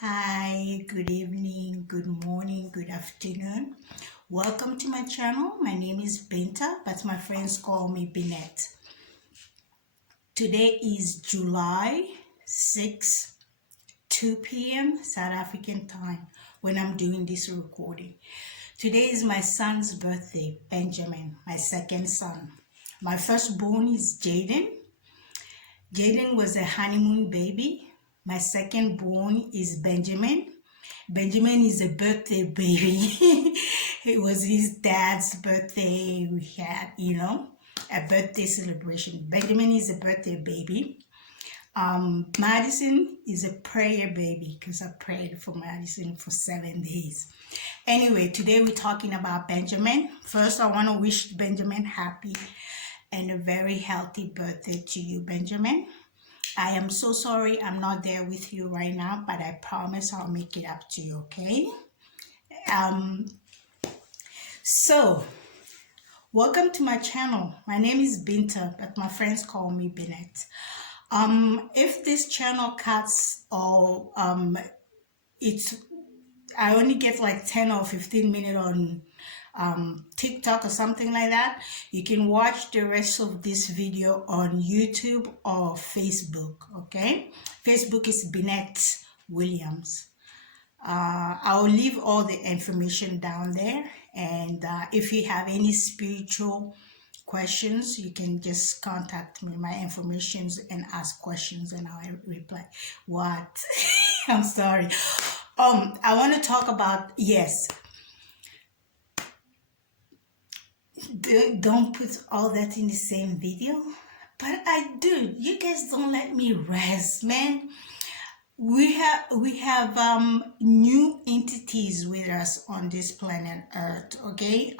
Hi, good evening, good morning, good afternoon. Welcome to my channel. My name is Binta, but my friends call me Binnete. Today is July 6, 2 p.m. South African time when I'm doing this recording. Today is my son's birthday, Benjamin, my second son. My firstborn is Jaden. Jaden was a honeymoon baby. My second born is Benjamin. Benjamin is a birthday baby. It was his dad's birthday. We had, a birthday celebration. Benjamin is a birthday baby. Madison is a prayer baby because I prayed for Madison for 7 days. Anyway, today we're talking about Benjamin. First, I want to wish Benjamin happy and a very healthy birthday to you, Benjamin. I am so sorry I'm not there with you right now, but I promise I'll make it up to you, okay? So, welcome to my channel. My name is Binta, but my friends call me Binnete. If this channel cuts or I only get like 10 or 15 minutes on TikTok or something like that, you can watch the rest of this video on YouTube or Facebook, okay? Facebook is Binnete Williams. I'll leave all the information down there, and if you have any spiritual questions, you can just contact me, my informations, and ask questions and I'll reply. What? I'm sorry. I want to talk about, yes, don't put all that in the same video, but I do. You guys don't let me rest, man. We have new entities with us on this planet Earth, okay?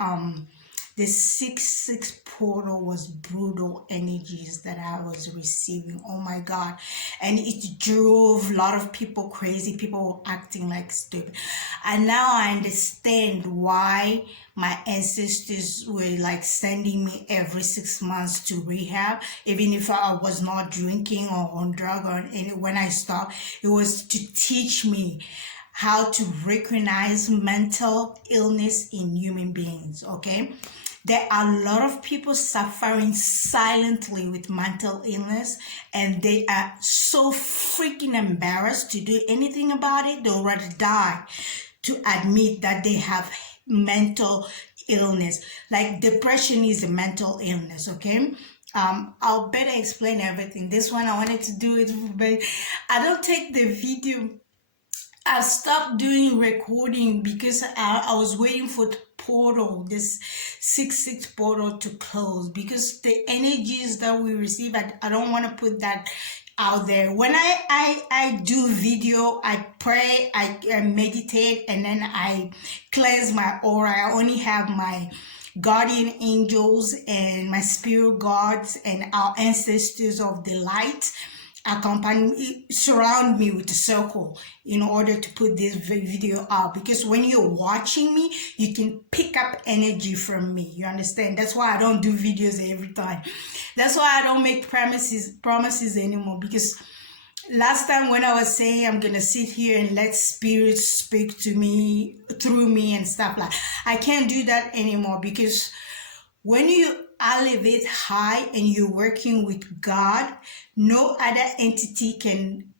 The 6-6 portal was brutal energies that I was receiving. Oh my God. And it drove a lot of people crazy. People were acting like stupid. And now I understand why my ancestors were like sending me every 6 months to rehab, even if I was not drinking or on drug or when I stopped. It was to teach me how to recognize mental illness in human beings, okay? There are a lot of people suffering silently with mental illness, and they are so freaking embarrassed to do anything about it. They'll rather die to admit that they have mental illness. Like depression is a mental illness, okay? I'll better explain everything. This one I wanted to do it, but I don't take the video. I stopped doing recording because I was waiting for the portal, this 6-6 portal to close, because the energies that we receive, I don't want to put that out there. When I do video, I pray, I meditate, and then I cleanse my aura. I only have my guardian angels and my spirit guards and our ancestors of the light accompany me, surround me with a circle in order to put this video out, because when you're watching me, you can pick up energy from me. You understand? That's why I don't do videos every time. That's why I don't make promises anymore, because last time when I was saying I'm gonna sit here and let spirits speak to me through me and stuff, like I can't do that anymore, because when you elevate high and you're working with God, no other entity can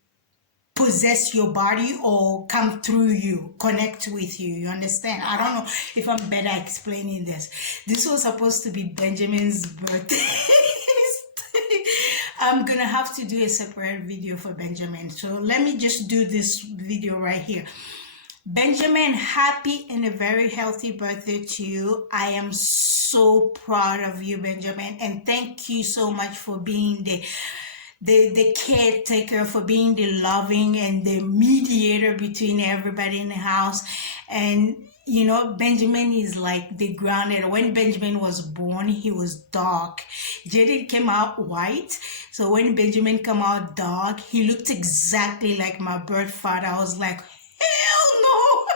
possess your body or come through you, connect with you. You understand? I don't know if I'm better explaining this. This was supposed to be Benjamin's birthday. I'm gonna have to do a separate video for Benjamin. So let me just do this video right here. Benjamin, happy and a very healthy birthday to you. I am so proud of you, Benjamin, and thank you so much for being the caretaker, for being the loving and the mediator between everybody in the house. And you know, Benjamin is like the grounded. When Benjamin was born, he was dark. Jaden came out white. So when Benjamin came out dark, he looked exactly like my birth father. I was like, hell no.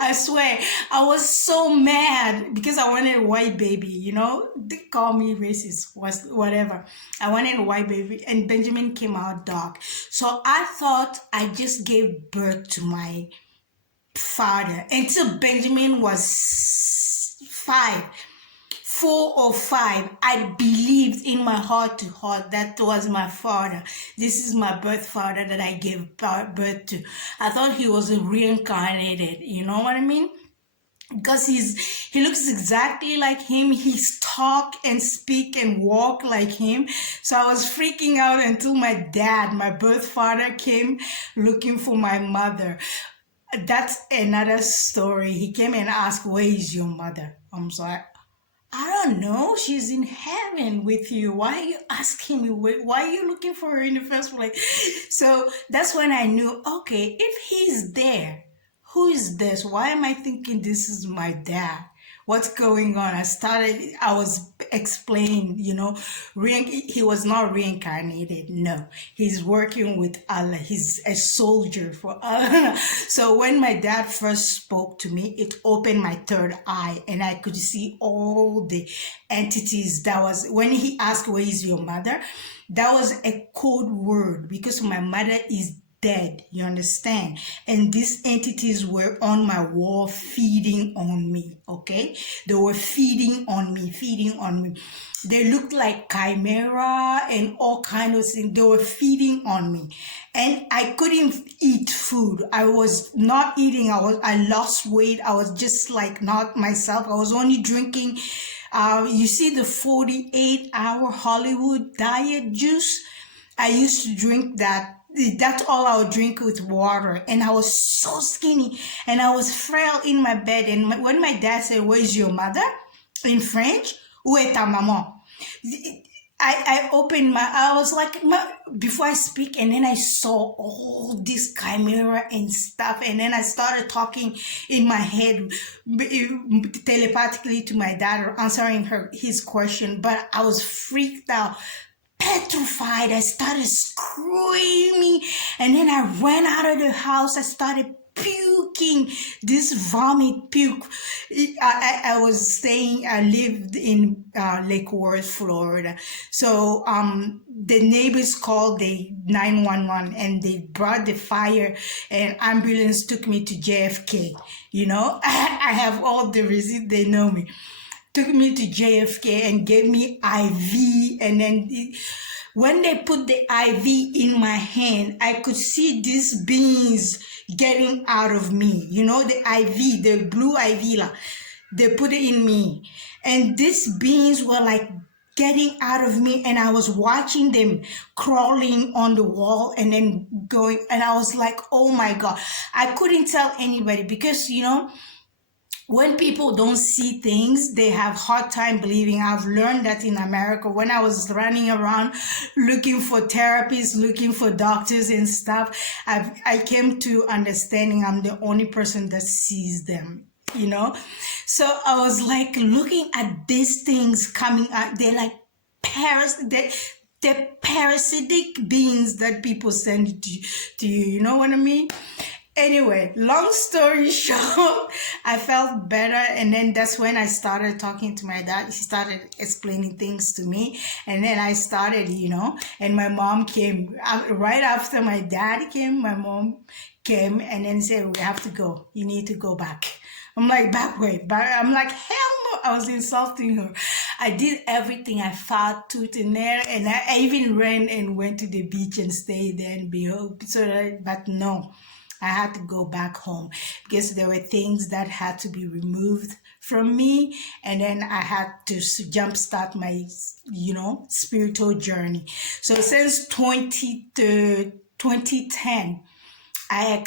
I swear, I was so mad because I wanted a white baby, you know? They call me racist, was whatever. I wanted a white baby, and Benjamin came out dark. So I thought I just gave birth to my father until Benjamin was 4 or 5. I believed in my heart to heart that was my father. This is my birth father that I gave birth to. I thought he was reincarnated, you know what I mean? Because he looks exactly like him. He's talk and speak and walk like him. So I was freaking out until my dad, my birth father, came looking for my mother. That's another story. He came and asked, "Where is your mother?" I'm sorry. I don't know. She's in heaven with you. Why are you asking me? Why are you looking for her in the first place? So that's when I knew, okay, if he's there, who is this? Why am I thinking this is my dad? What's going on? I was explaining, you know, he was not reincarnated. No, he's working with Allah. He's a soldier for Allah. So when my dad first spoke to me, it opened my third eye and I could see all the entities. That was when he asked, "Where is your mother?" That was a code word because my mother is dead, you understand? And these entities were on my wall feeding on me, okay? They were feeding on me. They looked like chimera and all kinds of things. They were feeding on me. And I couldn't eat food. I was not eating. I lost weight. I was just like not myself. I was only drinking, you see the 48-hour Hollywood diet juice? I used to drink that. That's all I would drink with water. And I was so skinny and I was frail in my bed. And when my dad said, "Where's your mother?" in French, "Où est ta maman?" I opened I was like, before I speak, and then I saw all this chimera and stuff. And then I started talking in my head telepathically to my dad, or answering his question. But I was freaked out, petrified. I started screaming, and then I ran out of the house. I started puking this vomit puke. I lived in Lake Worth, Florida. So the neighbors called the 911 and they brought the fire, and ambulance took me to JFK. You know, I have all the receipts, they know me. Took me to JFK and gave me IV, and then when they put the IV in my hand, I could see these beans getting out of me. You know, the IV, the blue IV, they put it in me. And these beans were like getting out of me, and I was watching them crawling on the wall and then going, and I was like, oh my God. I couldn't tell anybody because, you know, when people don't see things, they have hard time believing. I've learned that in America when I was running around looking for therapists, looking for doctors and stuff. I came to understanding I'm the only person that sees them, you know? So I was like looking at these things coming out. They're like they're parasitic beings that people send to you. You know what I mean? Anyway, long story short, I felt better, and then that's when I started talking to my dad. He started explaining things to me, and then I started, you know, and my mom came. Right after my dad came, my mom came and then said, "We have to go. You need to go back." I'm like, "Back where?" I'm like, hell no. I was insulting her. I did everything. I fought tooth and nail, and I even ran and went to the beach and stayed there and but no. I had to go back home because there were things that had to be removed from me, and then I had to jumpstart my, you know, spiritual journey. So since 2010, I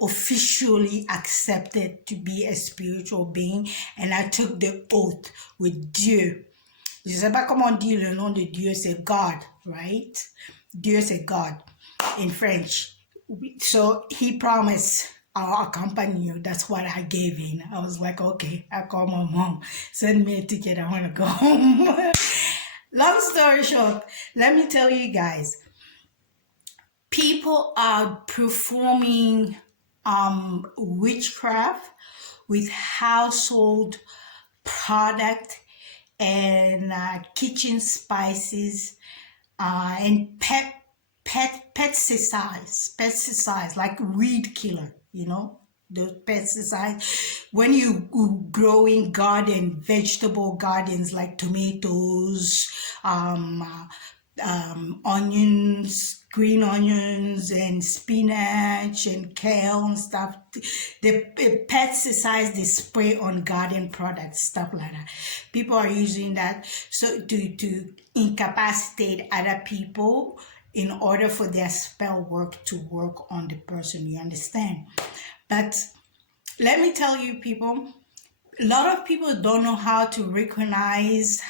officially accepted to be a spiritual being, and I took the oath with Dieu. Je sais pas comment on dit le nom de Dieu, c'est God, right? Dieu, c'est God in French. So he promised, "I'll accompany you." That's what I gave in. I was like, okay. I called my mom, "Send me a ticket. I want to go home." Long story short, let me tell you guys, people are performing witchcraft with household product and kitchen spices and pesticides like weed killer, the pesticides when you grow in vegetable gardens like tomatoes, onions, green onions and spinach and kale and stuff. The pesticides they spray on garden products, stuff like that. People are using that so to incapacitate other people in order for their spell work to work on the person, you understand? But let me tell you, people, a lot of people don't know how to recognize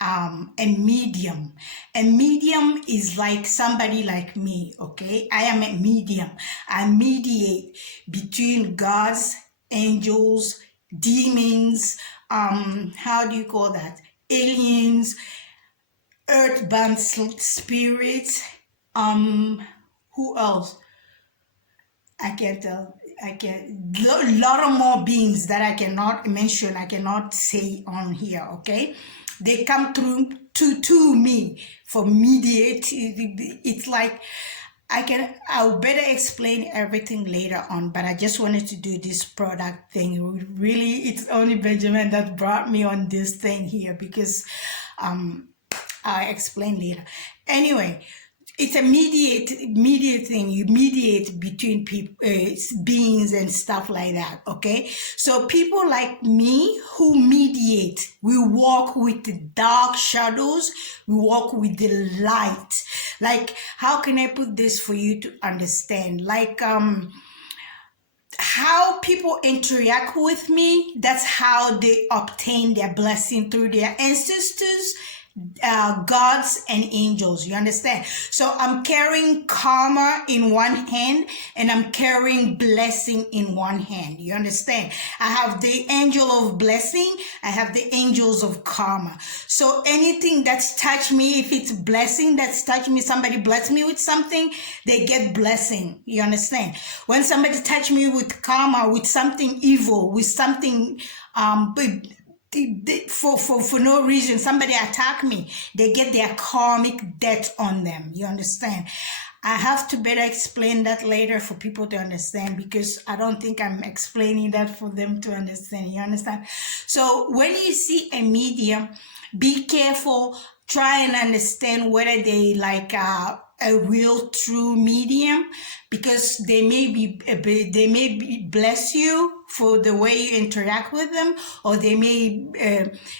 a medium. A medium is like somebody like me, okay? I am a medium. I mediate between gods, angels, demons, how do you call that? Aliens, earthbound spirits, who else? I can't tell. A lot of more beings that I cannot mention, I cannot say on here, okay? They come through to me for mediate. It's like I'll better explain everything later on, but I just wanted to do this product thing. Really, it's only Benjamin that brought me on this thing here because I'll explain later. Anyway, it's a mediate thing. You mediate between people, beings and stuff like that, okay? So people like me who mediate, we walk with the dark shadows, we walk with the light. Like, how can I put this for you to understand? Like, how people interact with me, that's how they obtain their blessing through their ancestors, gods and angels, you understand? So I'm carrying karma in one hand and I'm carrying blessing in one hand, you understand? I have the angel of blessing, I have the angels of karma. So anything that's touched me, if it's blessing that's touched me, somebody blessed me with something, they get blessing, you understand? When somebody touched me with karma, with something evil, with something for no reason, somebody attack me, they get their karmic debt on them, you understand? I have to better explain that later for people to understand, because I don't think I'm explaining that for them to understand, you understand? So when you see a medium, be careful, try and understand whether they like a real true medium, because they may bless you for the way you interact with them, or they may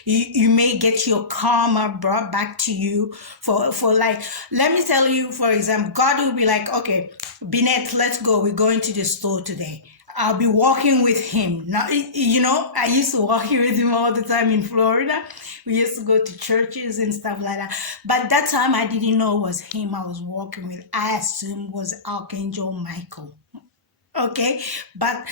you may get your karma brought back to you for like, let me tell you, for example, God will be like, okay, Binnete, let's go, we're going to the store today. I'll be walking with him. Now, I used to walk with him all the time in Florida. We used to go to churches and stuff like that. But that time I didn't know it was him I was walking with. I assumed it was Archangel Michael. Okay? But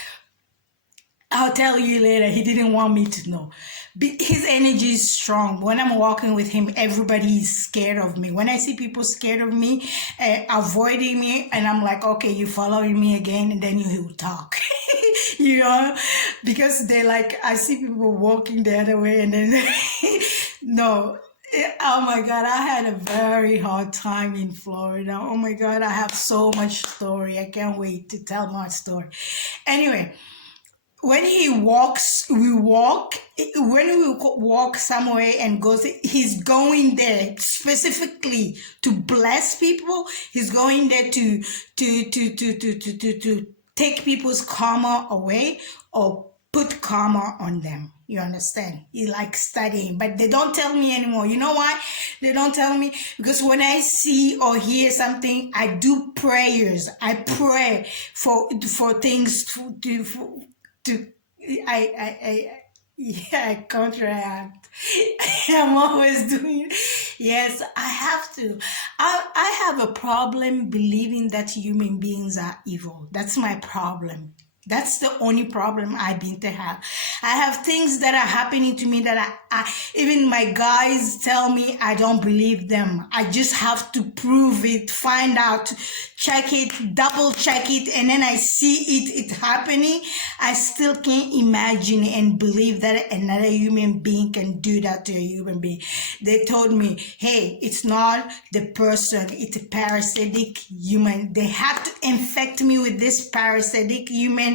I'll tell you later, he didn't want me to know. His energy is strong. When I'm walking with him, everybody is scared of me. When I see people scared of me, avoiding me, and I'm like, okay, you following me again, and then you will talk. Because they like, I see people walking the other way, and then, no. Oh my God, I had a very hard time in Florida. Oh my God, I have so much story. I can't wait to tell my story. Anyway, when he walks, we walk. When we walk somewhere and goes, he's going there specifically to bless people. He's going there to take people's karma away or put karma on them. You understand? He likes studying, but they don't tell me anymore. You know why? They don't tell me because when I see or hear something, I do prayers. I pray for things I counteract. I'm always doing it. Yes, I have to. I have a problem believing that human beings are evil. That's my problem. That's the only problem I've been to have. I have things that are happening to me that even my guys tell me I don't believe them. I just have to prove it, find out, check it, double check it, and then I see it happening. I still can't imagine and believe that another human being can do that to a human being. They told me, hey, it's not the person, it's a parasitic human. They have to infect me with this parasitic human,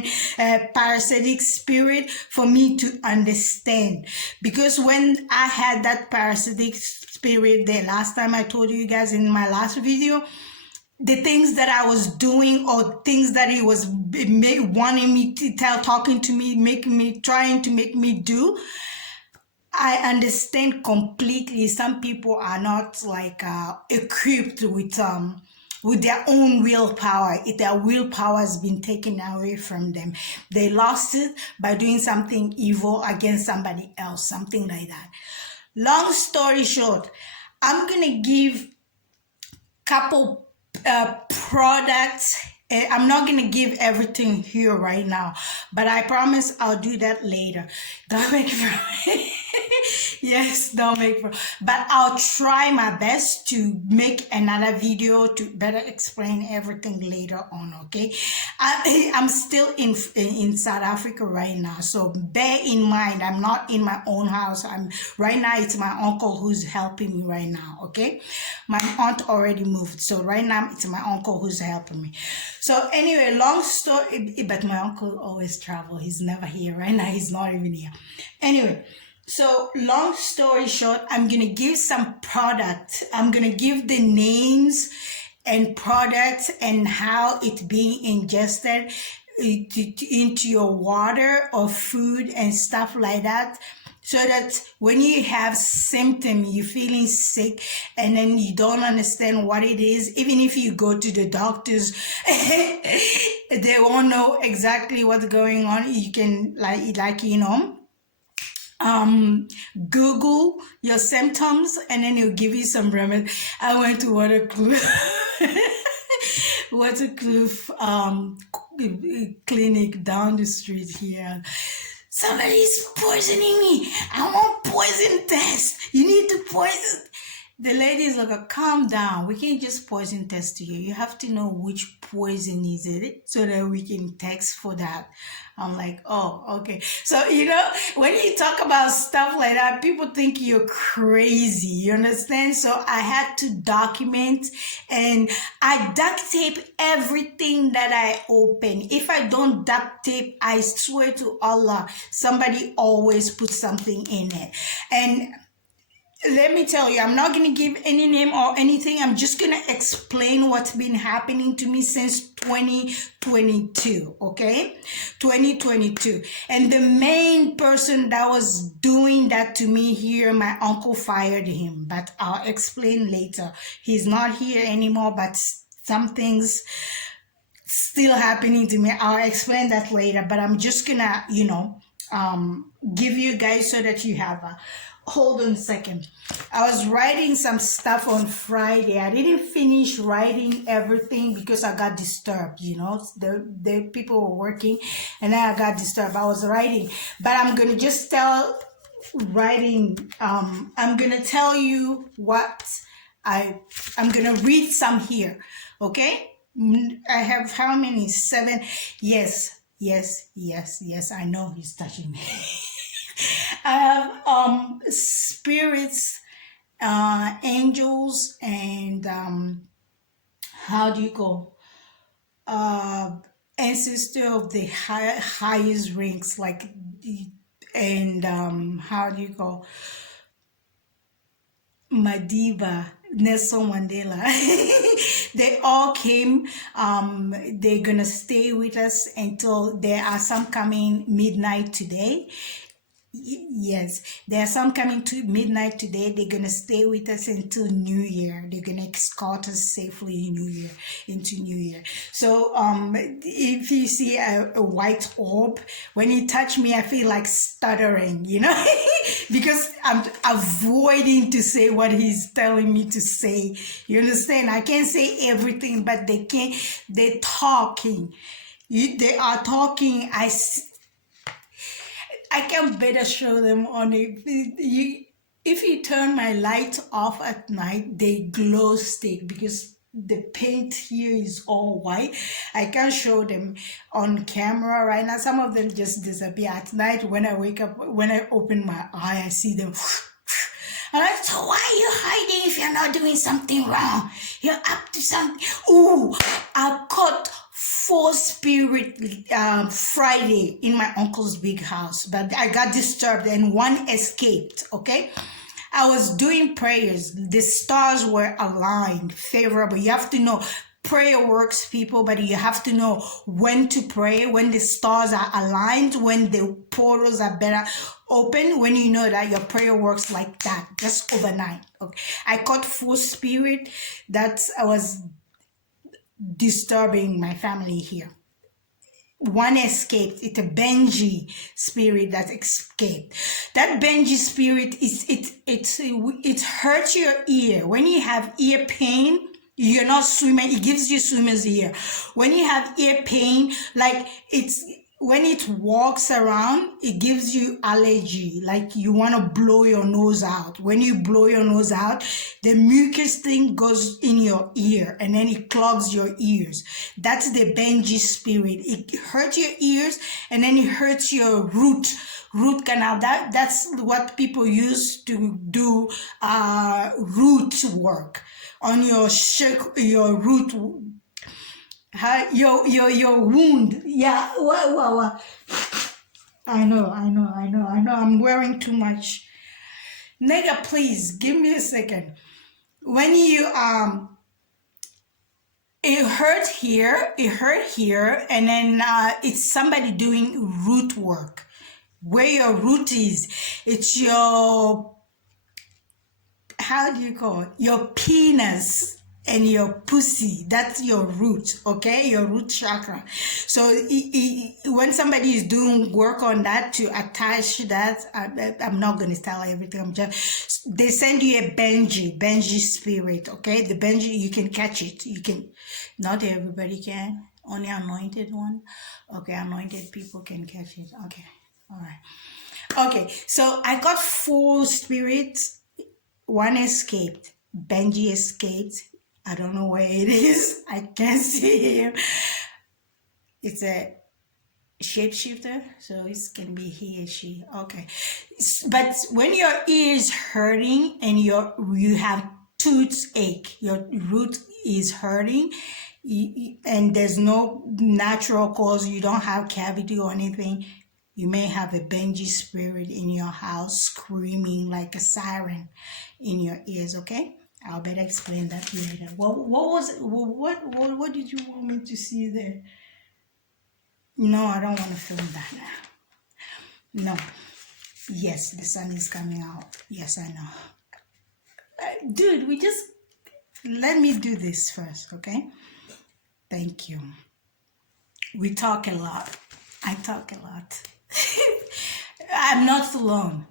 parasitic spirit for me to understand. Because when I had that parasitic spirit the last time I told you guys in my last video, the things that I was doing or things that he was wanting me to tell, talking to me, trying to make me do, I understand completely. Some people are not like equipped with their own willpower. If their willpower has been taken away from them, they lost it by doing something evil against somebody else, something like that. Long story short, I'm gonna give couple products. I'm not gonna give everything here right now, but I promise I'll do that later. Don't make fun. Yes, don't make fun. But I'll try my best to make another video to better explain everything later on. Okay, I'm still in South Africa right now, so bear in mind I'm not in my own house. Right now. It's my uncle who's helping me right now. Okay, my aunt already moved, so right now it's my uncle who's helping me. So anyway, long story, but my uncle always travel. He's never here. Right now, he's not even here. Anyway, so long story short, I'm going to give some products. I'm going to give the names and products and how it's being ingested into your water or food and stuff like that. So that when you have symptoms, you're feeling sick, and then you don't understand what it is, even if you go to the doctors, they won't know exactly what's going on. You can Google your symptoms, and then it'll give you some remedy. I went to Waterkloof clinic down the street here. Somebody's poisoning me. I want poison test. You need to poison. The lady's like, calm down. We can't just poison test you. You have to know which poison is it so that we can text for that. I'm like, oh, okay. So, when you talk about stuff like that, people think you're crazy. You understand? So I had to document, and I duct tape everything that I open. If I don't duct tape, I swear to Allah, somebody always puts something in it. And let me tell you, I'm not going to give any name or anything. I'm just going to explain what's been happening to me since 2022, okay? 2022. And the main person that was doing that to me here, my uncle fired him, but I'll explain later. He's not here anymore, but some things still happening to me. I'll explain that later, but I'm just going to, give you guys so that you have a... Hold on a second. I was writing some stuff on Friday. I didn't finish writing everything because I got disturbed, the people were working, and then I got disturbed. I was writing, but I'm going to just I'm going to tell you what I'm going to read some here. Okay. I have how many? 7. Yes. I know he's touching me. I have spirits, angels, and ancestor of the highest ranks, Madiba, Nelson Mandela. They all came. They're gonna stay with us until there are some coming midnight today. Yes, there are some coming to midnight today. They're gonna stay with us until New Year. They're gonna escort us safely into New Year. So if you see a white orb, when you touch me, I feel like stuttering, because I'm avoiding to say what he's telling me to say. You understand? I can't say everything, but they're talking. They are talking. I can better show them on it. If you turn my lights off at night, they glow stick because the paint here is all white. I can show them on camera right now. Some of them just disappear at night. When I wake up, when I open my eye, I see them. And I said, so why are you hiding if you're not doing something wrong? You're up to something. Ooh, I caught 4 spirit Friday in my uncle's big house, but I got disturbed and 1 escaped, okay? I was doing prayers. The stars were aligned, favorable. You have to know prayer works, people, but you have to know when to pray, when the stars are aligned, when the portals are better open, when you know that your prayer works like that, just overnight. Okay, I caught 4 spirit that I was disturbing my family here. 1 escaped. It's a Benji spirit that escaped. That Benji spirit it hurts your ear. When you have ear pain, you're not swimming, it gives you swimmer's ear. When you have ear pain, like when it walks around, it gives you allergy, like you want to blow your nose out. When you blow your nose out, the mucus thing goes in your ear and then it clogs your ears. That's the Benji spirit. It hurts your ears and then it hurts your root canal. That's what people use to do root work on your root, your wound. Yeah, what? I know. I'm wearing too much. Nigga, please give me a second. When you it hurt here, and then it's somebody doing root work. Where your root is, it's your, how do you call it? Your penis and your pussy. That's your root, okay? Your root chakra. So when somebody is doing work on that to attach that, I'm not going to tell everything. They send you a Benji spirit, okay? The Benji, you can catch it. You can, not everybody can. Only anointed one. Okay, anointed people can catch it. Okay, all right. Okay, so I got 4 spirits. 1 escaped. Benji escaped. I don't know where it is. I can't see him. It's a shapeshifter, so it can be he or she. Okay. But when your ear is hurting and you have toothache, your root is hurting, and there's no natural cause, you don't have cavity or anything, you may have a Benji spirit in your house screaming like a siren in your ears, okay? I'll better explain that later. What did you want me to see there? No, I don't want to film that now. No. Yes, the sun is coming out. Yes, I know. Dude, let me do this first, okay? Thank you. We talk a lot. I talk a lot. I'm not alone.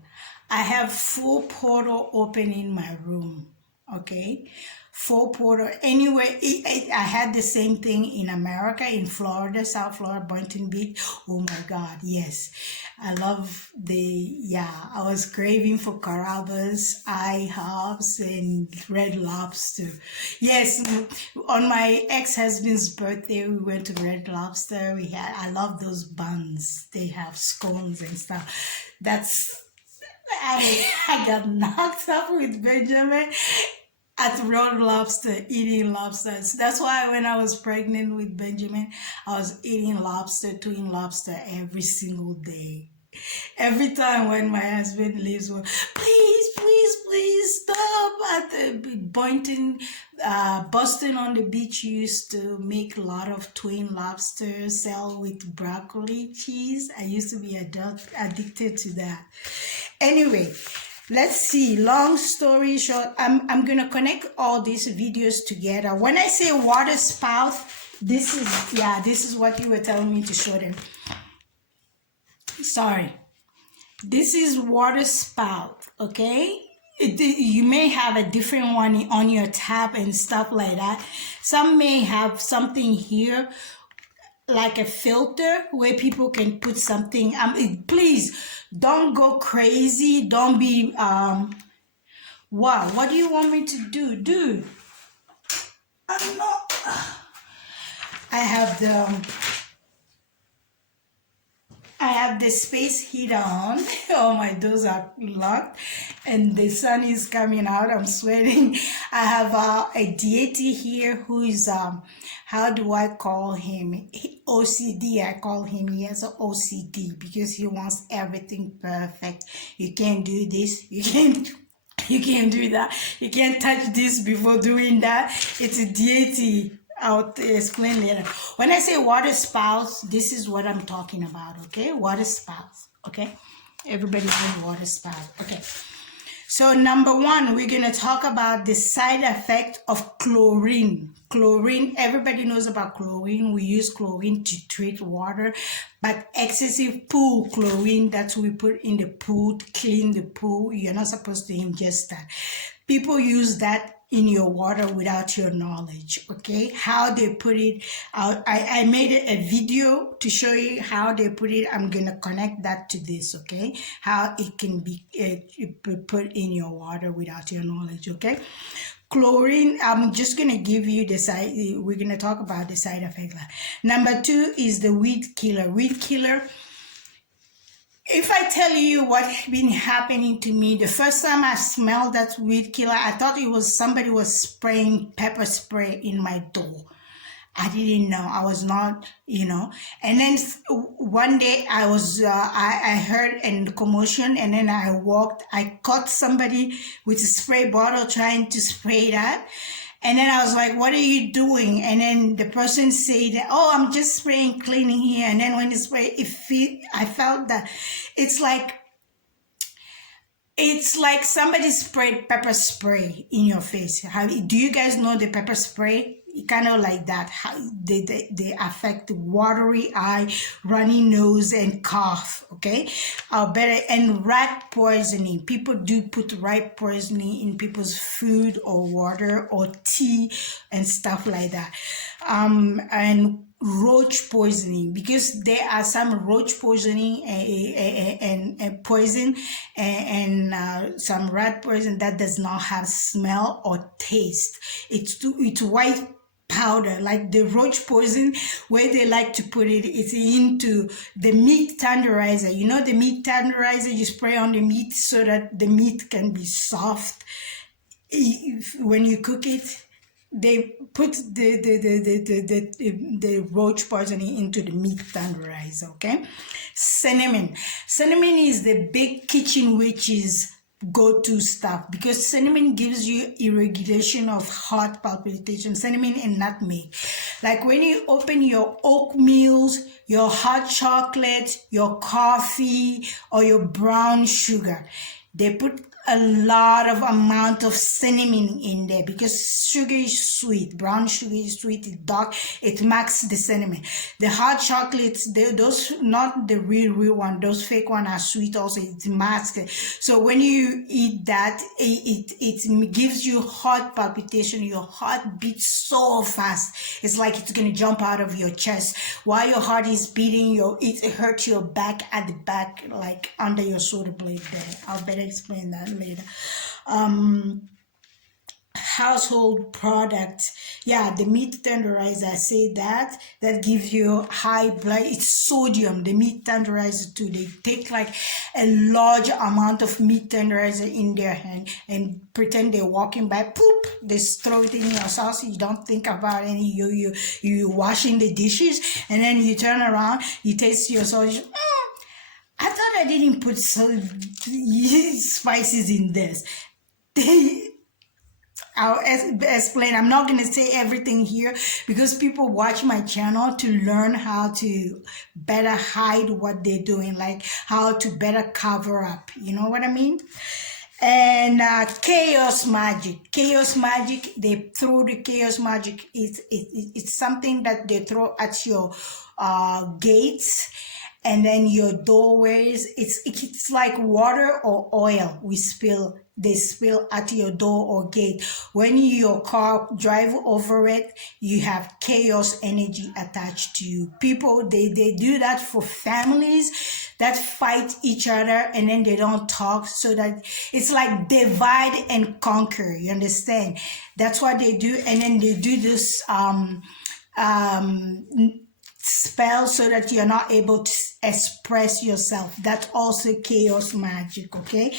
I have 4 portal open in my room, okay? 4 portal. Anyway, I had the same thing in America, in Florida, South Florida, Boynton Beach. Oh my God, yes. I love I was craving for Carrabba's, IHOPs, and Red Lobster. Yes, on my ex-husband's birthday, we went to Red Lobster. I love those buns. They have scones and stuff. I got knocked up with Benjamin at Red Lobster, eating lobsters. That's why when I was pregnant with Benjamin, I was eating lobster, twin lobster every single day. Every time when my husband leaves, please stop. At the Boynton, Boston on the beach used to make a lot of twin lobsters, sell with broccoli cheese. I used to be addicted to that. Anyway, let's see. Long story short, I'm gonna connect all these videos together. When I say water spout, this is what you were telling me to show them. Sorry, this is water spout, okay? You may have a different one on your tap and stuff like that. Some may have something here. like a filter where people can put something. Please don't go crazy. Don't be wow. What do you want me to do, dude? I don't know. I have the space heater on. Oh, my doors are locked and the sun is coming out. I'm sweating. I have a deity here who is how do I call him? OCD. I call him. He has an OCD because he wants everything perfect. You can't do this. You can't do that. You can't touch this before doing that. It's a deity. I'll explain later. When I say water spouts, this is what I'm talking about, okay? Water spouts, okay? Everybody knows water spout, okay? So number one, we're going to talk about the side effect of chlorine. Chlorine, everybody knows about chlorine. We use chlorine to treat water, but excessive pool chlorine, that's what we put in the pool to clean the pool. You're not supposed to ingest that. People use that in your water without your knowledge, okay? How they put it out. I made a video to show you how they put it. I'm gonna connect that to this, okay? How it can be put in your water without your knowledge, okay? Chlorine, I'm just gonna give you the side, we're gonna talk about the side effect. Number two is the weed killer. Weed killer, if I tell you what's been happening to me, the first time I smelled that weed killer, I thought it was somebody was spraying pepper spray in my door. I didn't know. I was not, And then one day I was, I heard a commotion, and then I walked. I caught somebody with a spray bottle trying to spray that. And then I was like, what are you doing? And then the person said, oh, I'm just spraying, cleaning here. And then when you spray, I felt that it's like somebody sprayed pepper spray in your face. Do you guys know the pepper spray? Kind of like that. How they affect the watery eye, runny nose, and cough. Okay, and rat poisoning. People do put rat poisoning in people's food or water or tea and stuff like that. And roach poisoning, because there are some roach poisoning and poison and some rat poison that does not have smell or taste. It's white powder, like the roach poison, where they like to put it, it's into the meat tenderizer. You know the meat tenderizer, you spray on the meat so that the meat can be soft. When you cook it, they put the roach poisoning into the meat tenderizer, okay? Cinnamon is the big kitchen witch's go-to stuff, because cinnamon gives you irregulation of heart palpitation. Cinnamon and nutmeg, like when you open your oatmeals, your hot chocolate, your coffee, or your brown sugar, they put a lot of amount of cinnamon in there, because sugar is sweet. Brown sugar is sweet, it's dark, it masks the cinnamon. The hot chocolates, those not the real one, those fake one are sweet also, it masks it. So when you eat that, it gives you heart palpitation. Your heart beats so fast, it's like it's gonna jump out of your chest while your heart is beating. It hurts your back, at the back, like under your shoulder blade there. I'll better explain that later. Household products, yeah, the meat tenderizer, I say that gives you high blood. It's sodium. The meat tenderizer too, they take like a large amount of meat tenderizer in their hand and pretend they're walking by, poop, they throw it in your sauce. You don't think about any, you washing the dishes, and then you turn around, you taste your sauce. I thought I didn't put spices in this. I'll explain. I'm not going to say everything here, because people watch my channel to learn how to better hide what they're doing, like how to better cover up. You know what I mean? And chaos magic, they throw the chaos magic. It's something that they throw at your gates and then your doorways. It's like water or oil we spill they spill at your door or gate. When your car drive over it, you have chaos energy attached to you. People, they do that for families that fight each other and then they don't talk, so that it's like divide and conquer, you understand? That's what they do. And then they do this spell so that you're not able to express yourself. That's also chaos magic, okay?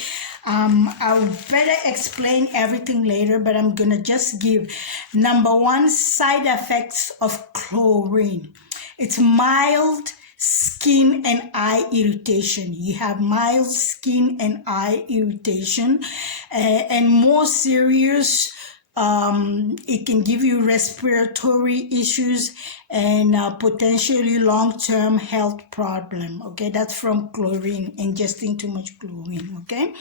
I'll better explain everything later, but I'm gonna just give number one side effects of chlorine. It's mild skin and eye irritation. You have mild skin and eye irritation, and more serious, it can give you respiratory issues and potentially long-term health problem. Okay, that's from chlorine, ingesting too much chlorine. Okay,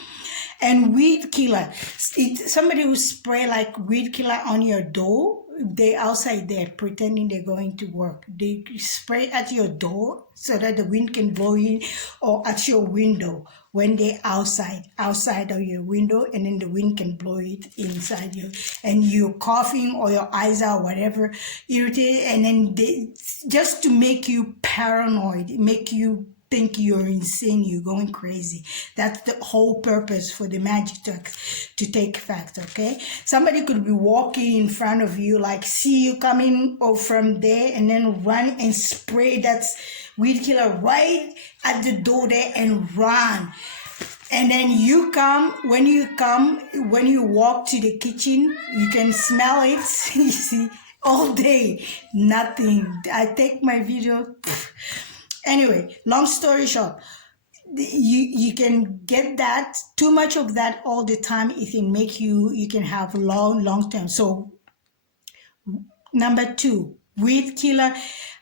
and weed killer. Somebody will spray like weed killer on your door. They outside there pretending they're going to work. They spray at your door so that the wind can blow in, or at your window when they're outside of your window, and then the wind can blow it inside you, and you're coughing or your eyes are whatever irritated, and then they, just to make you paranoid, make you think you're insane, you're going crazy. That's the whole purpose for the magic to take effect, okay? Somebody could be walking in front of you, like see you coming from there, and then run and spray that weed killer right at the door there and run. And then you come, when you walk to the kitchen, you can smell it, you see, all day, nothing. I take my video. Anyway, long story short, you can get that, too much of that all the time, it can make you can have long term. So number two, weed killer,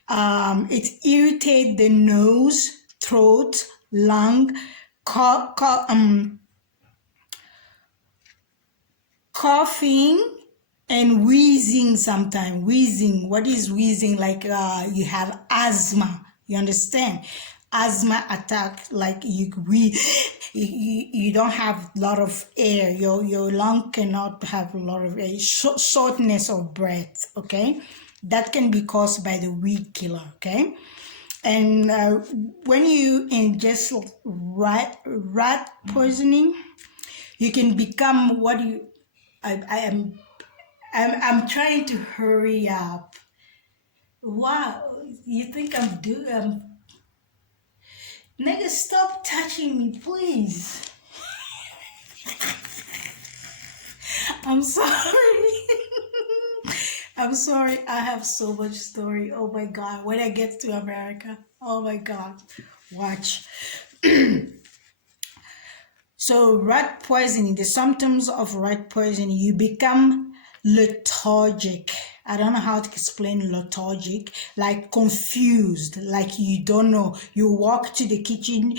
it irritates the nose, throat, lung, coughing, and wheezing sometimes. Wheezing, what is wheezing? Like you have asthma. You understand? Asthma attack, like you don't have a lot of air. Your lung cannot have a lot of air. Shortness of breath, okay? That can be caused by the weed killer, okay? And when you ingest rat poisoning, you can become what you... I'm trying to hurry up. Wow, you think I'm doing... Nigga, stop touching me, please. I'm sorry. I'm sorry. I have so much story. Oh my God. When I get to America, oh my God. Watch. So rat poisoning, the symptoms of rat poisoning, you become lethargic. I don't know how to explain lethargic, like confused, like you don't know. You walk to the kitchen.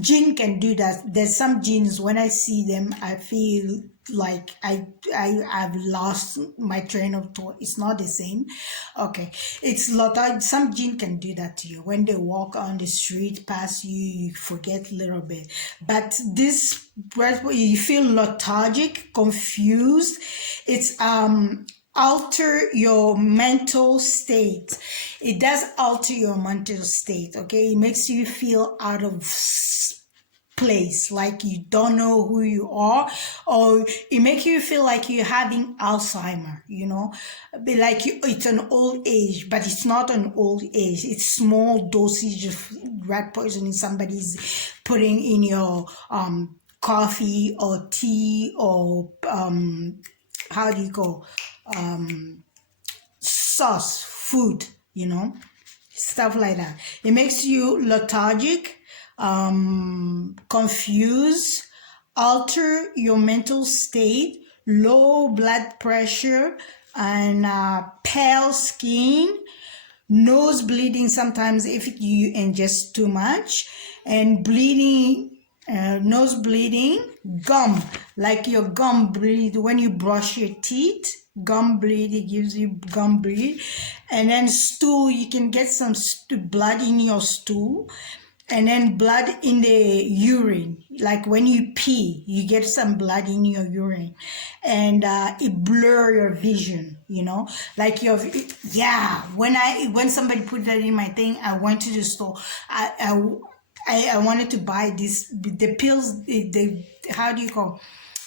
Jinn can do that. There's some jinns, when I see them, I feel like I've lost my train of thought. It's not the same. Okay, it's lethargic. Some jinn can do that to you. When they walk on the street past you, you forget a little bit. But this, you feel lethargic, confused. It's alter your mental state. It does alter your mental state, okay? It makes you feel out of place, like you don't know who you are, or it makes you feel like you're having Alzheimer, you know, like it's an old age, but it's not an old age. It's small dosage of rat poisoning somebody's putting in your coffee or tea, or how do you go, sauce, food, you know, stuff like that. It makes you lethargic, confused, alter your mental state, low blood pressure, and pale skin, nose bleeding sometimes if you ingest too much, and bleeding, nose bleeding, gum, like your gum bleed when you brush your teeth. Gum bleed, it gives you gum bleed. And then stool, you can get some blood in your stool. and then blood in the urine. Like when you pee, you get some blood in your urine, and it blur your vision. You know, like yeah. When somebody put that in my thing, I went to the store. I wanted to buy the pills. The how do you call?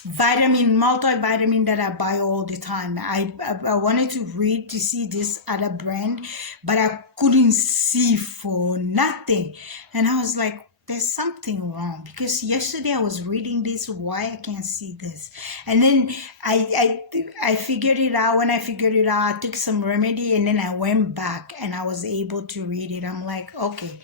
Multivitamin that I buy all the time. I wanted to read to see this other brand, but I couldn't see for nothing. And I was like, there's something wrong, because yesterday I was reading this, why I can't see this. And then I figured it out. When I figured it out, I took some remedy, and then I went back and I was able to read it. I'm like, okay,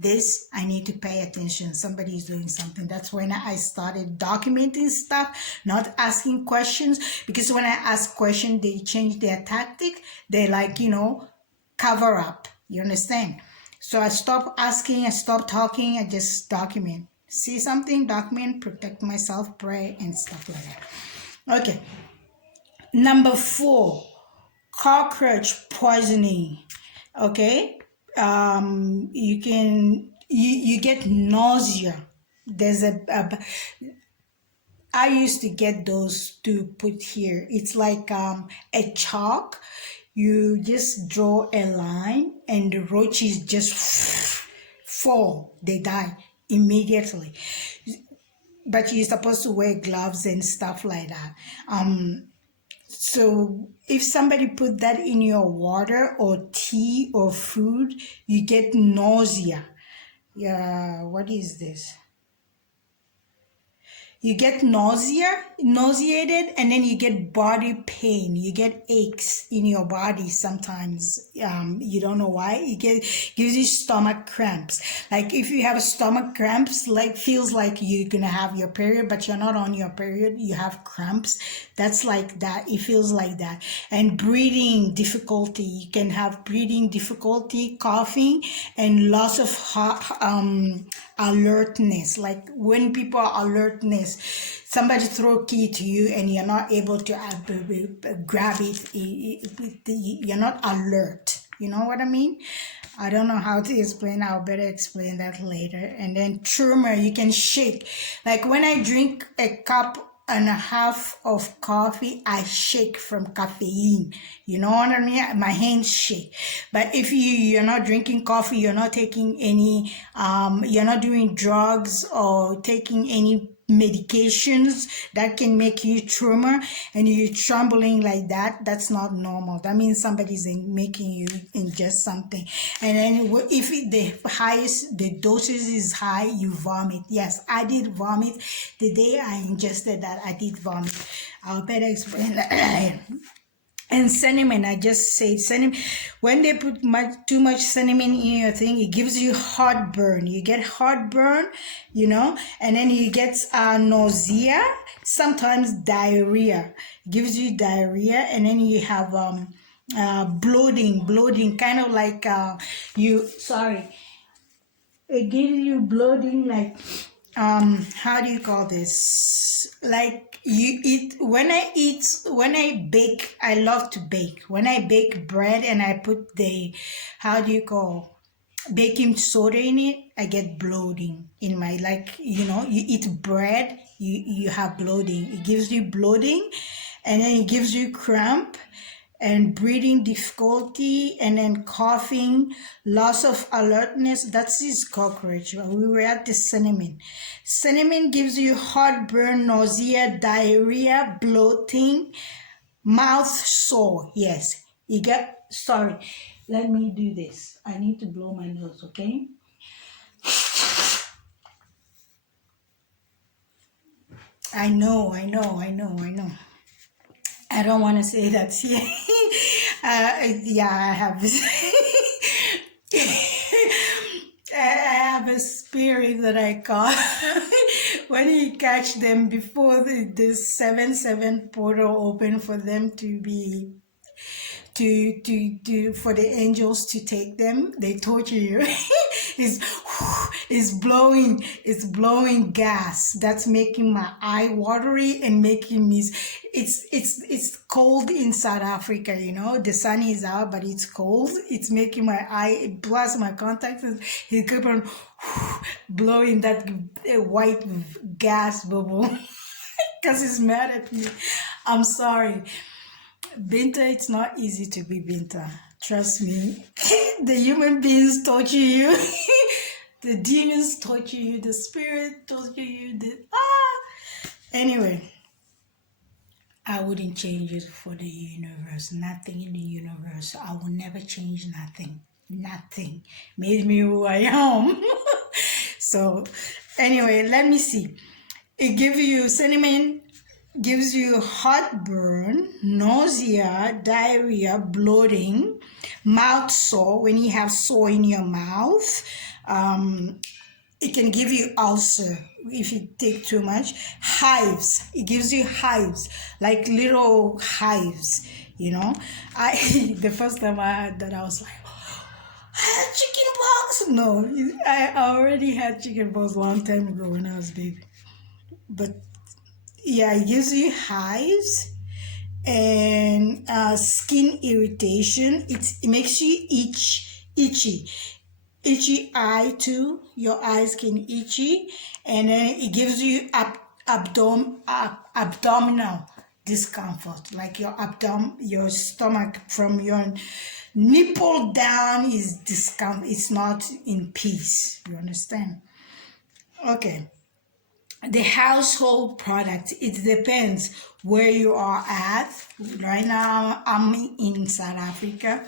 this I need to pay attention. Somebody's doing something. That's when I started documenting stuff, not asking questions, because when I ask questions, they change their tactic. They like, cover up. You understand? So I stopped asking, I stopped talking, I just document. See something, document, protect myself, pray, and stuff like that. Okay. Number 4, cockroach poisoning. Okay. You get nausea. There's I used to get those to put here. It's like a chalk. You just draw a line, and the roaches just fall. They die immediately. But you're supposed to wear gloves and stuff like that. So if somebody put that in your water or tea or food, you get nausea. Yeah, what is this? You get nauseated, and then you get body pain. You get aches in your body sometimes. You don't know why. Gives you stomach cramps. Like if you have stomach cramps, like feels like you're gonna have your period, but you're not on your period. You have cramps. That's like that. It feels like that. And breathing difficulty. You can have breathing difficulty, coughing, and loss of alertness. Like when people are alertness, somebody throw a key to you and you're not able to grab it. You're not alert. You know what I mean? I don't know how to explain. I'll better explain that later. And then tremor, you can shake. Like when I drink a cup and a half of coffee, I shake from caffeine. You know what I mean? My hands shake. But if you're not drinking coffee, you're not taking any, you're not doing drugs or taking any medications that can make you tremor, and you're trembling like that, that's not normal. That means somebody's making you ingest something. And then if the dosage is high, you vomit. Yes, I did vomit the day I ingested that. I did vomit. I'll better explain that. And cinnamon, I just say cinnamon. When they put too much cinnamon in your thing, it gives you heartburn. You get heartburn, and then you get nausea, sometimes diarrhea. It gives you diarrhea, and then you have bloating, kind of like it gives you bloating, like how do you call this? Like you eat, when I bake, I love to bake. When I bake bread and I put baking soda in it, I get bloating in my, you eat bread, you have bloating. It gives you bloating, and then it gives you cramp and breathing difficulty, and then coughing, loss of alertness. That's his cockroach. We were at the cinnamon. Cinnamon gives you heartburn, nausea, diarrhea, bloating, mouth sore. Yes, sorry, let me do this. I need to blow my nose, okay? I know. I don't want to say that here. I have I have a spirit that I call when you catch them before the 7/7 portal open for them to be for the angels to take them. They torture you. it's blowing gas that's making my eye watery and making me, it's cold in South Africa, you know, the sun is out but it's cold, it's making my eye, plus my contacts, he kept on blowing that white gas bubble because he's mad at me. I'm sorry, Binta. It's not easy to be Binta. Trust me. The human beings torture you. The demons torture you. The spirit torture you. Anyway, I wouldn't change it for the universe. Nothing in the universe. I will never change nothing. Nothing made me who I am. So anyway, let me see. It gives you cinnamon, gives you heartburn, nausea, diarrhea, bloating, mouth sore when you have sore in your mouth. It can give you ulcer if you take too much. Hives. It gives you hives, like little hives, you know. The first time I had that, I was like, I had chicken pox. No, I already had chicken pox a long time ago when I was a baby. But yeah, it gives you hives and skin irritation. It makes you itchy eye too. Your eyes can itchy, and then it gives you abdominal discomfort, like your stomach from your nipple down is discomfort. It's not in peace. You understand? Okay. The household product, it depends where you are at. Right now I'm in South Africa.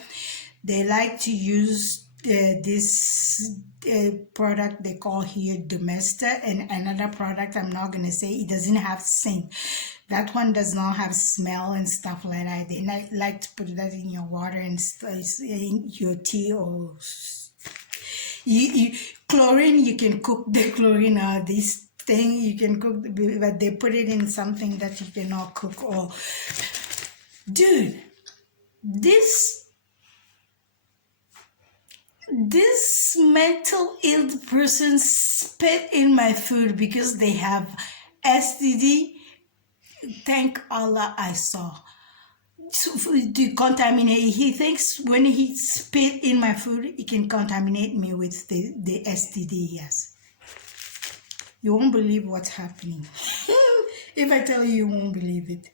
They like to use this product they call here Domesta, and another product I'm not gonna say, it doesn't have scent. That one does not have smell and stuff like that. They like to put that in your water and in your tea, or chlorine. You can cook the chlorine out this thing, you can cook, but they put it in something that you cannot cook. Or dude, this mental ill person spit in my food because they have STD. Thank Allah I saw. To contaminate, he thinks when he spit in my food, it can contaminate me with the STD. Yes. You won't believe what's happening. If I tell you, you won't believe it.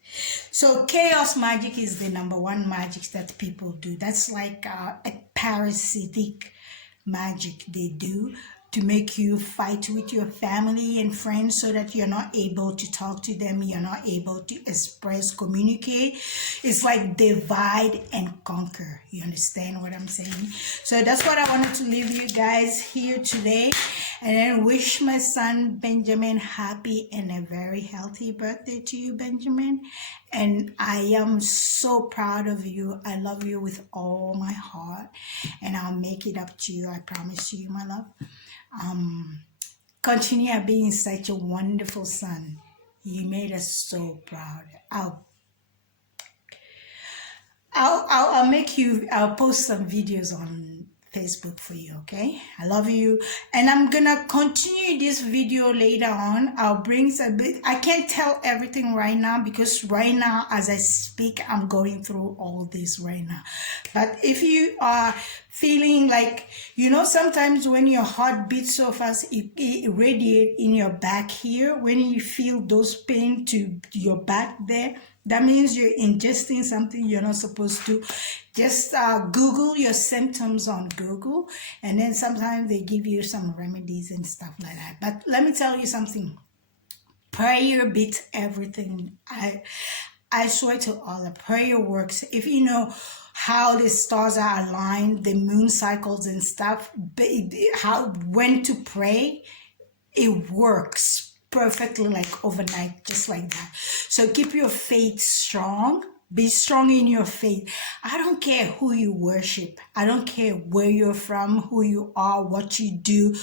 So chaos magic is the number one magic that people do. That's like a parasitic magic they do to make you fight with your family and friends so that you're not able to talk to them, you're not able to express, communicate. It's like divide and conquer. You understand what I'm saying? So that's what I wanted to leave you guys here today, and then wish my son Benjamin happy and a very healthy birthday to you, Benjamin. And I am so proud of you. I love you with all my heart, and I'll make it up to you. I promise you, my love. Continue being such a wonderful son. You made us so proud. I'll post some videos on Facebook for you, okay? I love you, and I'm gonna continue this video later on. I'll bring some bit. I can't tell everything right now because right now as I speak, I'm going through all this right now. But if you are feeling like, you know, sometimes when your heart beats so fast, it radiates in your back here. When you feel those pain to your back there, that means you're ingesting something you're not supposed to. Just Google your symptoms on Google, and then sometimes they give you some remedies and stuff like that. But let me tell you something. Prayer beats everything. I swear to Allah, prayer works. If you know how the stars are aligned, the moon cycles and stuff, when to pray, it works perfectly, like overnight, just like that. So keep your faith strong. Be strong in your faith. I don't care who you worship. I don't care where you're from, who you are, what you do.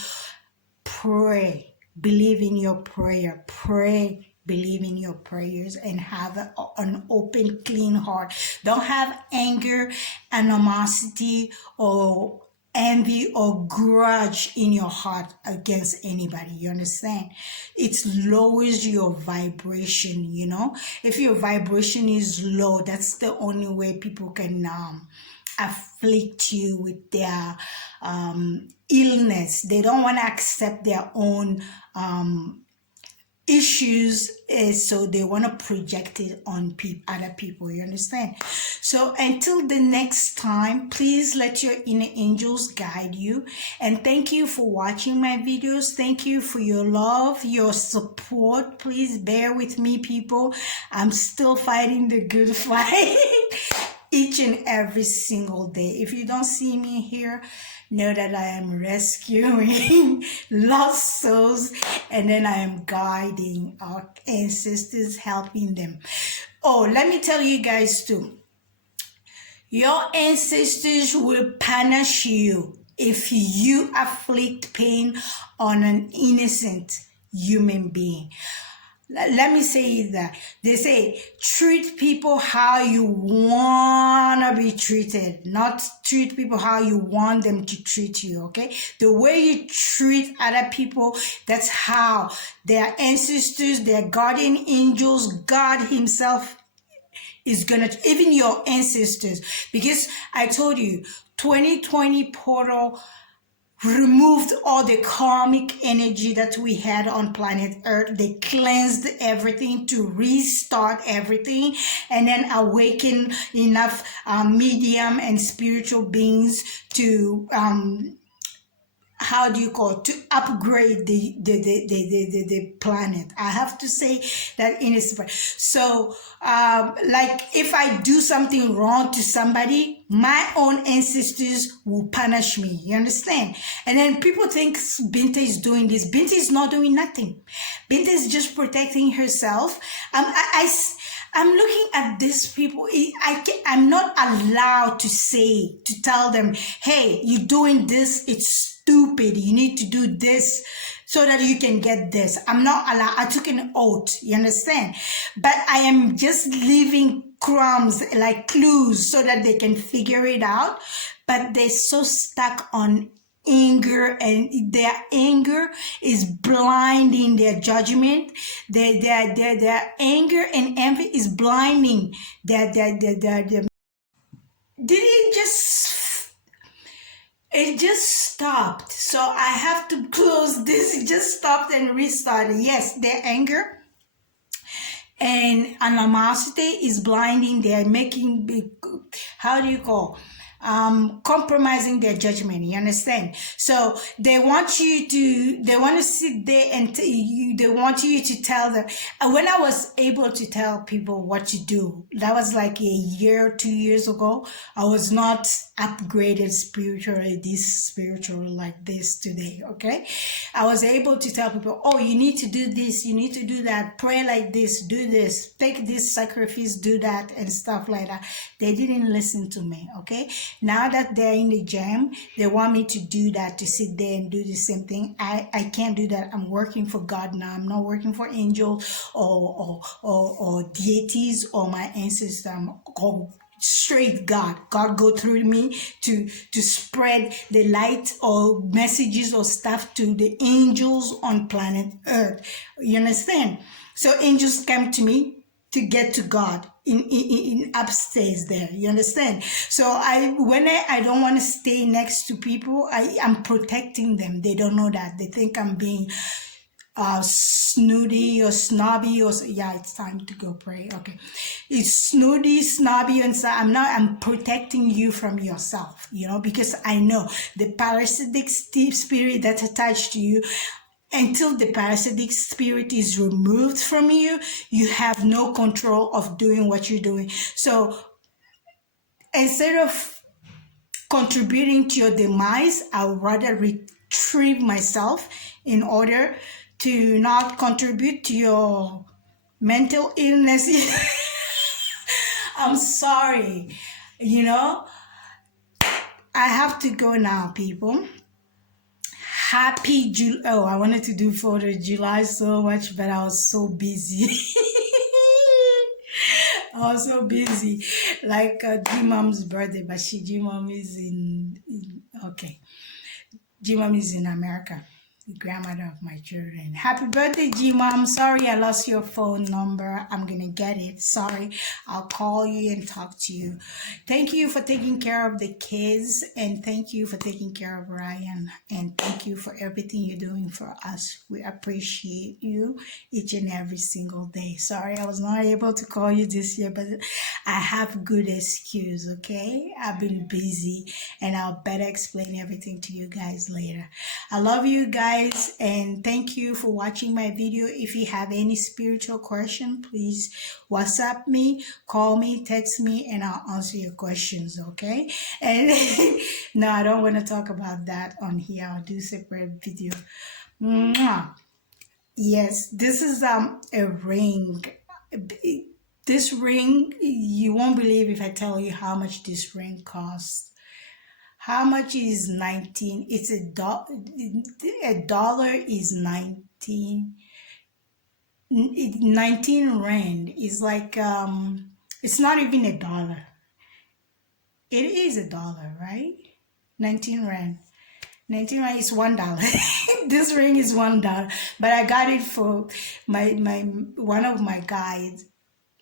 Pray. Believe in your prayer. Pray. Believe in your prayers and have an open, clean heart. Don't have anger, animosity, or envy or grudge in your heart against anybody. You understand? It lowers your vibration, you know. If your vibration is low, that's the only way people can afflict you with their illness. They don't want to accept their own issues, so they want to project it on other people. You understand? So until the next time, please let your inner angels guide you, and thank you for watching my videos. Thank you for your love, your support. Please bear with me, people. I'm still fighting the good fight each and every single day. If you don't see me here, know that I am rescuing lost souls, and then I am guiding our ancestors, helping them. Oh, let me tell you guys too. Your ancestors will punish you if you afflict pain on an innocent human being. Let me say that. They say, treat people how you want to be treated, not treat people how you want them to treat you, okay? The way you treat other people, that's how their ancestors, their guardian angels, God himself is gonna, even your ancestors, because I told you, 2020 portal removed all the karmic energy that we had on planet Earth. They cleansed everything to restart everything, and then awaken enough medium and spiritual beings to how do you call it, to upgrade the planet. I have to say that in a so like if I do something wrong to somebody, my own ancestors will punish me. You understand? And then people think Binnete is doing this. Binnete is not doing nothing. Binnete is just protecting herself. I'm looking at these people. I'm not allowed to tell them, hey, you're doing this, it's stupid, you need to do this so that you can get this. I'm not allowed. I took an oath, you understand? But I am just leaving crumbs, like clues, so that they can figure it out. But they're so stuck on anger, and their anger is blinding their judgment. Their anger and envy is blinding their did it just stopped, so I have to close this. It just stopped and restarted. Yes, their anger and animosity is blinding. They're making big, how do you call, compromising their judgment. You understand? So they want to sit there and they want you to tell them. And when I was able to tell people what to do, that was like a year, 2 years ago. I was not upgraded spiritually like this today. Okay, I was able to tell people, oh, you need to do this, you need to do that, pray like this, do this, take this sacrifice, do that, and stuff like that. They didn't listen to me. Okay, now that they're in the jam, they want me to do that, to sit there and do the same thing. I can't do that. I'm working for God now. I'm not working for angels or deities or my ancestors. I'm straight God. God go through me to spread the light or messages or stuff to the angels on planet Earth. You understand? So angels come to me to get to God in upstairs there. You understand? So when I don't want to stay next to people, I'm protecting them. They don't know that. They think I'm being snooty or snobby, or yeah, it's time to go pray. Okay, it's snooty, snobby, and so I'm protecting you from yourself, you know, because I know the parasitic spirit that's attached to you. Until the parasitic spirit is removed from you, you have no control of doing what you're doing. So instead of contributing to your demise, I would rather retrieve myself in order to not contribute to your mental illness. I'm sorry, you know. I have to go now, people. Happy July. Oh, I wanted to do 4th of July so much, but I was so busy. I was so busy. Like G-Mom's birthday, but G-Mom is in okay. Okay. G-Mom is in America, the grandmother of my children. Happy birthday, G-Mom. Sorry I lost your phone number. I'm going to get it. Sorry. I'll call you and talk to you. Thank you for taking care of the kids, and thank you for taking care of Ryan, and thank you for everything you're doing for us. We appreciate you each and every single day. Sorry I was not able to call you this year, but I have good excuse, okay? I've been busy, and I'll better explain everything to you guys later. I love you guys, and thank you for watching my video. If you have any spiritual question, please WhatsApp me, call me, text me, and I'll answer your questions, okay? And no, I don't want to talk about that on here. I'll do separate video. Mwah. Yes, this is a ring. This ring, you won't believe if I tell you how much this ring costs. How much is 19? It's a dollar is 19 rand. Is like it's not even a dollar. It is a dollar, right? 19 rand. 19 rand is $1. This ring is $1, but I got it for my one of my guys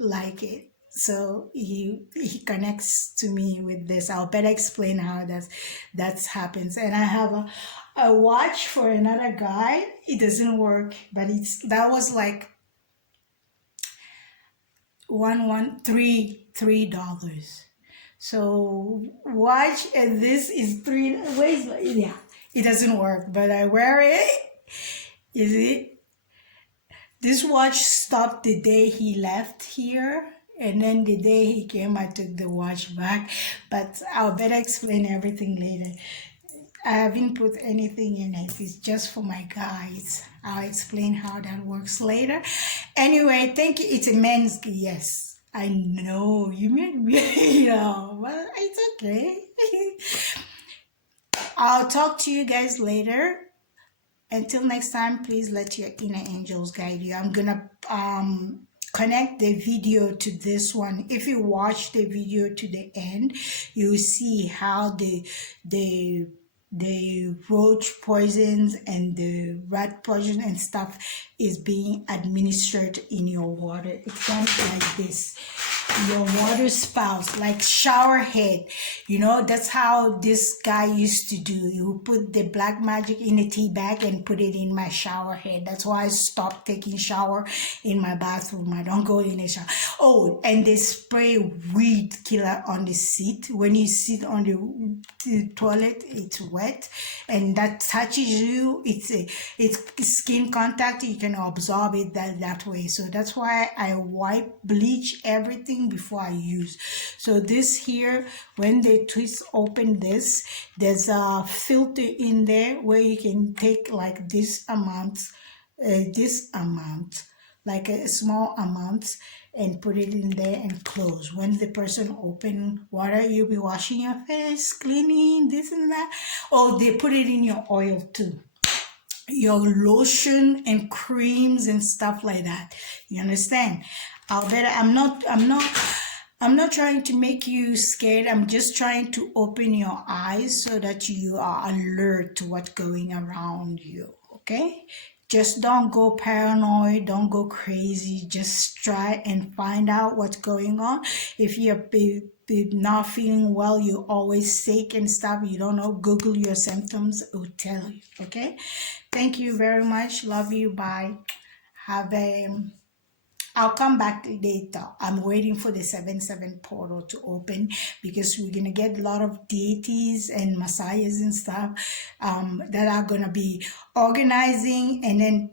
like it. So he connects to me with this. I'll better explain how that happens. And I have a watch for another guy. It doesn't work, but that was like $3. So watch, and this is $3. Where's yeah? It doesn't work, but I wear it. You see, this watch stopped the day he left here. And then the day he came, I took the watch back. But I'll better explain everything later. I haven't put anything in it. It's just for my guys. I'll explain how that works later. Anyway, thank you. It's a men's, yes. I know. You made me, well, it's okay. I'll talk to you guys later. Until next time, please let your inner angels guide you. I'm going to connect the video to this one. If you watch the video to the end, you see how the roach poisons and the rat poison and stuff is being administered in your water. It sounds like this. Your water spouts, like shower head. You know, that's how this guy used to do. He would put the black magic in a tea bag and put it in my shower head. That's why I stopped taking shower in my bathroom. I don't go in a shower. Oh, and they spray weed killer on the seat. When you sit on the toilet, it's wet, and that touches you. It's skin contact. You can absorb it that way. So that's why I wipe, bleach everything before I use. So this here, when they twist open this, there's a filter in there where you can take like this amount, like a small amount, and put it in there and close. When the person open water, you'll be washing your face, cleaning this and that. Oh, they put it in your oil too, your lotion and creams and stuff like that. You understand? I'm not trying to make you scared. I'm just trying to open your eyes so that you are alert to what's going around you. Okay? Just don't go paranoid, don't go crazy. Just try and find out what's going on. If you're not feeling well, you're always sick and stuff, you don't know, Google your symptoms, it will tell you. Okay? Thank you very much. Love you. Bye. I'll come back later. I'm waiting for the 7-7 portal to open because we're going to get a lot of deities and messiahs and stuff that are going to be organizing, and then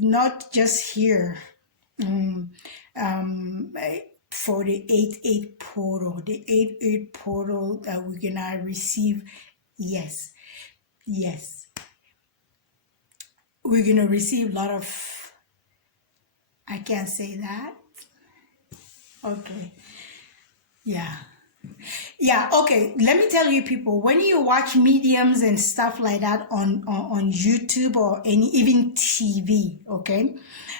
not just here for the 8-8 portal. The 8-8 portal that we're going to receive. Yes. We're going to receive a lot of, I can't say that. Okay. Yeah, okay. Let me tell you people, when you watch mediums and stuff like that on YouTube or even TV, okay?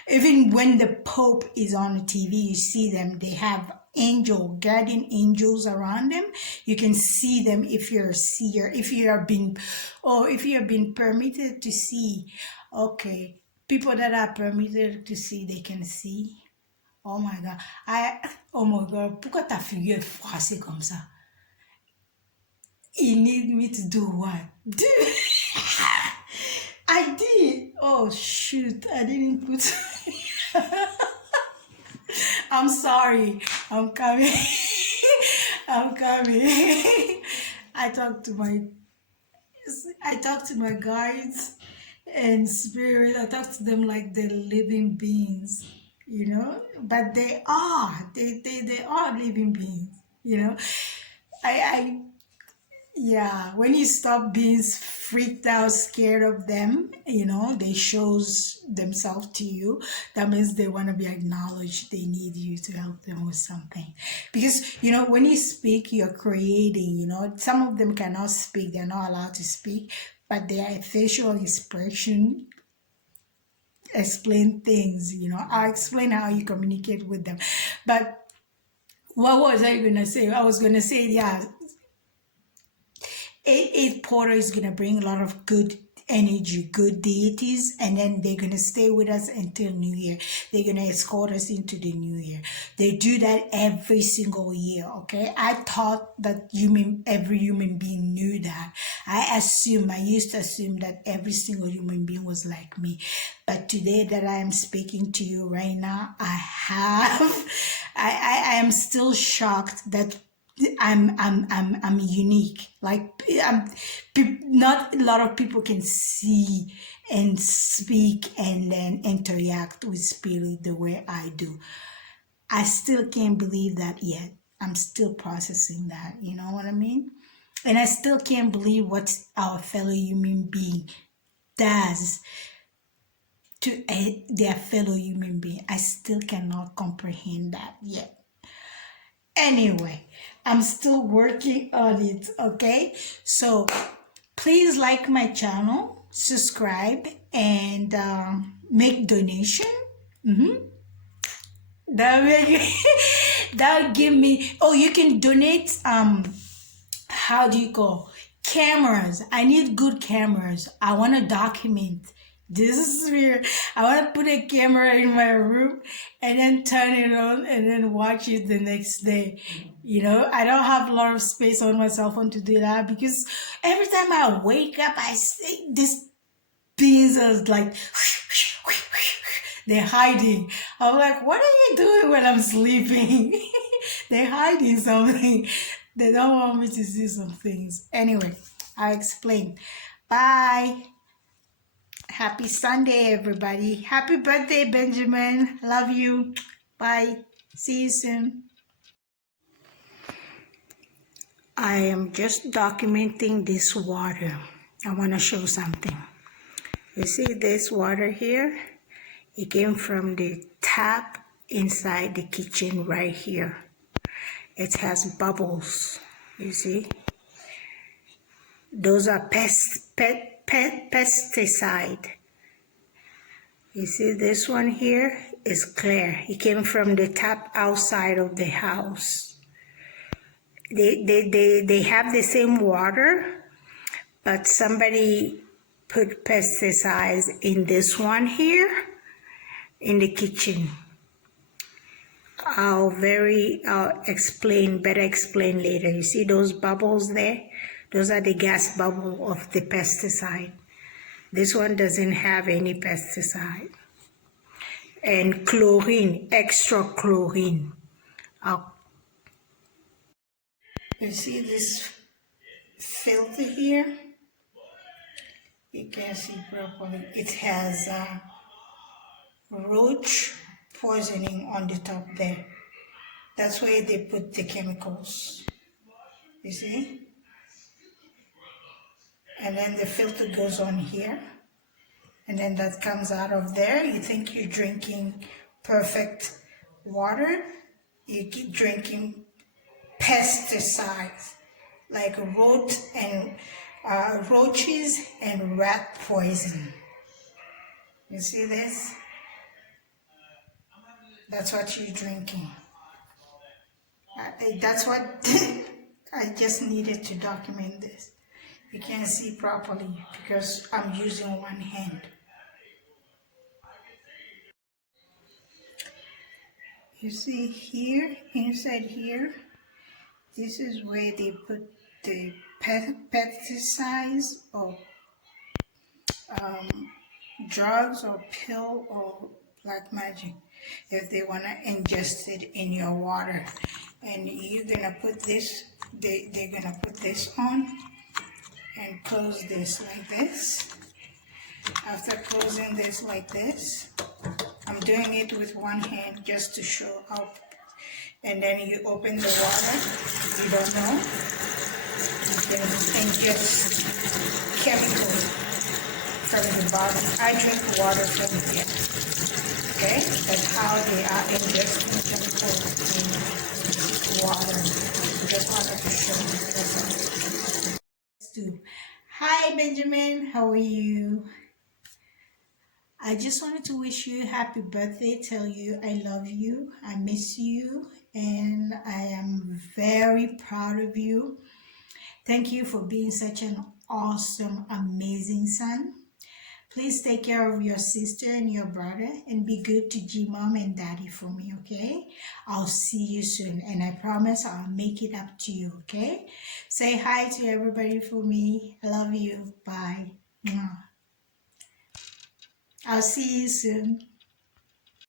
Even when the Pope is on TV, you see them, they have guardian angels around them. You can see them if you're a seer, if you have been, or if you have been permitted to see. Okay, people that are permitted to see, they can see. Oh my God. Oh my God. Pourquoi ta figure est froissée comme ça? You need me to do what? I did. Oh shoot. I didn't put. I'm sorry. I'm coming. I'm coming. I talked to my guides and spirit. I talk to them like they're living beings, but they are living beings, I yeah, when you stop being freaked out, scared of them, they shows themselves to you. That means they want to be acknowledged. They need you to help them with something. Because, when you speak, you're creating, some of them cannot speak. They're not allowed to speak, but their facial expression explain things, I'll explain how you communicate with them. But what was I going to say? I was going to say, yeah, 8 Porter is going to bring a lot of good energy, good deities, and then they're going to stay with us until New Year. They're going to escort us into the New Year. They do that every single year, okay? I thought that every human being knew that. I used to assume that every single human being was like me. But today that I am speaking to you right now, I am still shocked that I'm unique. Like, not a lot of people can see and speak and then interact with spirit the way I do. I still can't believe that yet. I'm still processing that. You know what I mean? And I still can't believe what our fellow human being does to their fellow human being. I still cannot comprehend that yet. Anyway, I'm still working on it, okay? So please like my channel, subscribe, and make donation. That'll give me, you can donate, how do you call, cameras. I need good cameras. I want to document. This is weird. I want to put a camera in my room and then turn it on and then watch it the next day. I don't have a lot of space on my cell phone to do that because every time I wake up, I see these beings are like, they're hiding. I'm like, what are you doing when I'm sleeping? They're hiding something. They don't want me to see some things. Anyway, I'll explain. Bye. Happy Sunday, everybody. Happy birthday, Benjamin. Love you. Bye. See you soon. I am just documenting this water. I want to show something. You see this water here? It came from the tap inside the kitchen right here. It has bubbles. You see? Those are pesticide. You see this one here is clear. It came from the tap outside of the house. They have the same water, but somebody put pesticides in this one here in the kitchen. I'll better explain later. You see those bubbles there? Those are the gas bubble of the pesticide. This one doesn't have any pesticide. And chlorine, extra chlorine. You see this filter here? You can't see properly. It has roach poisoning on the top there. That's why they put the chemicals. You see? And then the filter goes on here. And then that comes out of there. You think you're drinking perfect water. You keep drinking pesticides like roaches and rat poison. You see this? That's what you're drinking. That's what I just needed to document this. You can't see properly because I'm using one hand. You see here, inside here, this is where they put the pesticides or drugs or pill or black magic if they want to ingest it in your water. And you're gonna put this, they're gonna put this on and close this like this. After closing this like this, I'm doing it with one hand just to show up. And then you open the water, if you don't know, you can ingest chemicals from the bottom. I drink water from here, okay? That's how they are ingesting chemicals in water. Just wanted to show you. That's all. Hi Benjamin, how are you? I just wanted to wish you a happy birthday, tell you I love you, I miss you, and I am very proud of you. Thank you for being such an awesome, amazing son. Please take care of your sister and your brother and be good to G-Mom and Daddy for me, okay? I'll see you soon, and I promise I'll make it up to you, okay? Say hi to everybody for me. I love you. Bye. I'll see you soon.